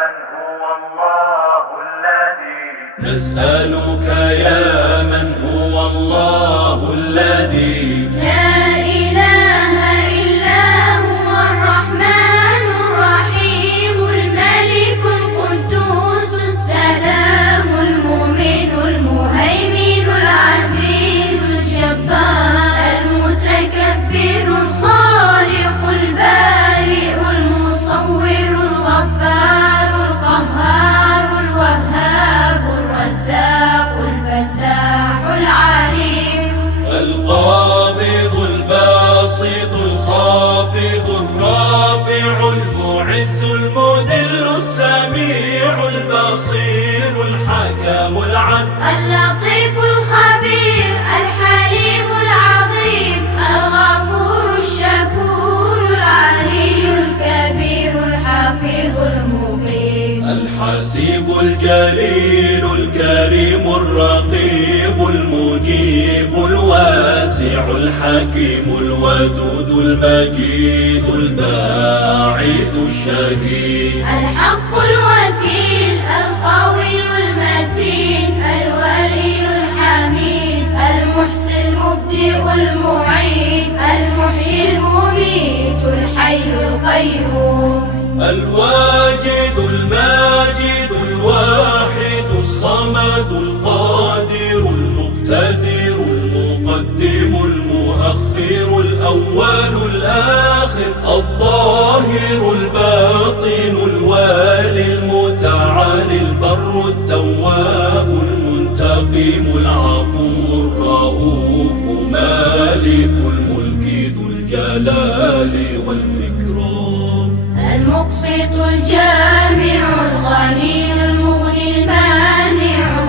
من هو الله الذي نسألك يا من هو الله الذي لا إله إلا هو الرحمن الرحيم الملك القدوس السلام المؤمن المهيمن العزيز الجبار المتكبر الخالق البارئ المصور الغفار القهار الوهاب الرزاق الفتاح العليم القابض الباسط الخافض الرافع المعز المذل السميع البصير الحكم العدل اللطيف الخبير الحليم العظيم الغفور الشكور العلي الكبير الحفيظ المقيم الحسيب الجليل الكريم الرقيب المجيب الواسع الحكيم الودود المجيد الباعث الشهيد الحق الوكيل القوي المتين الولي الحميد المحسن المبدئ المعيد المحيي المميت الحي القيوم الواجد الماجد الواحد الصمد القادر المقتدر المقدم المؤخر الأول الآخر الظاهر الباطن الوالي المتعالي البر التواب المنتقم العفو الرؤوف مالك الملك ذو الجلال والإكرام المقسط الجامع الغني المغني المانع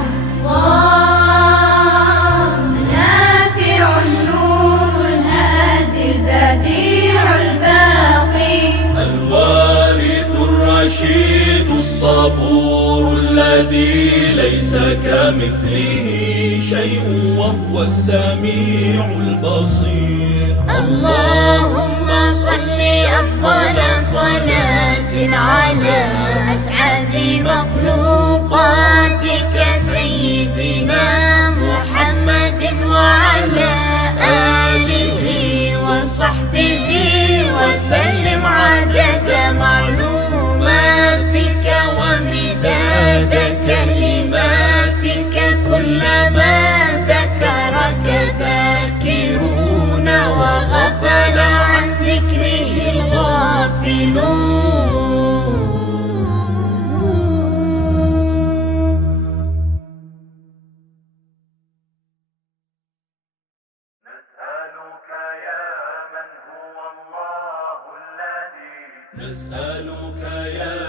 الله نافع النور الهادي البديع الباقي الوارث الرشيد الصبور الذي ليس كمثله شيء وهو السميع البصير اللهم صل أفضل صلاة على أسعد مخلوقاتك سيدنا محمد وعلى آله وصحبه وسلم عدد معلوماتك ومداد كلماتك كلما ذكرك ذاكرون وغفل عن ذكره الغافلون نسألك يا من هو الله الذي نسألك يا